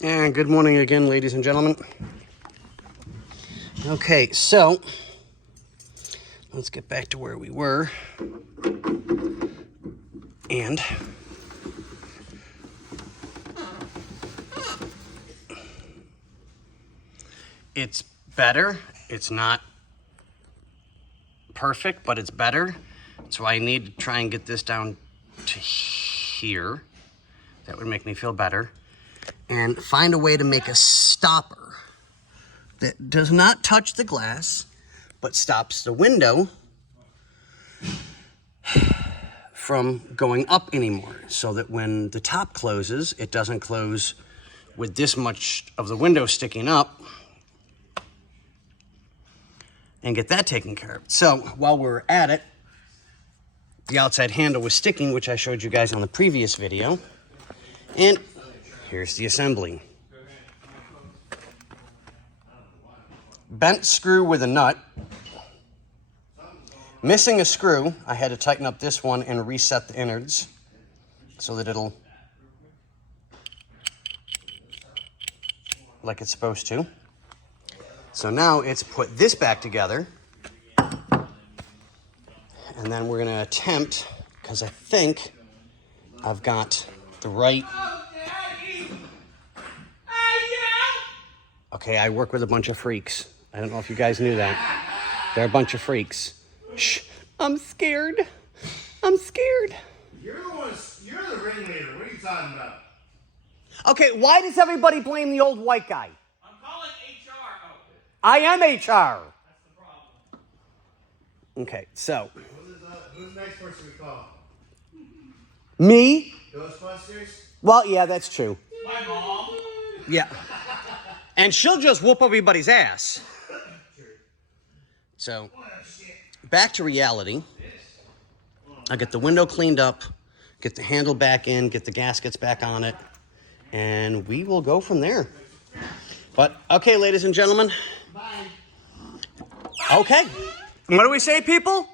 And good morning again, ladies and gentlemen. Okay, so let's get back to where we were. And it's better. It's not perfect, but it's better. So I need to try and get this down to here. That would make me feel better. And find a way to make a stopper that does not touch the glass, but stops the window from going up anymore, so that when the top closes, it doesn't close with this much of the window sticking up, and get that taken care of. So while we're at it, the outside handle was sticking, which I showed you guys on the previous video, and here's the assembly. Bent screw with a nut. Missing a screw. I had to tighten up this one and reset the innards so that it'll like it's supposed to. So now it's put this back together. And then we're going to attempt, because I think I've got the right... Okay, I work with a bunch of freaks. I don't know if you guys knew that. They're a bunch of freaks. Shh, I'm scared. I'm scared. You're the ringleader. What are you talking about? Okay, why does everybody blame the old white guy? I'm calling HR. Oh. I am HR. That's the problem. Okay, so. Who's the next person we call? Me? Ghostbusters? Well, yeah, that's true. My mom. Yeah. And she'll just whoop everybody's ass. So, back to reality. I get the window cleaned up, get the handle back in, get the gaskets back on it, and we will go from there. But, okay, ladies and gentlemen. Bye. Okay. What do we say, people?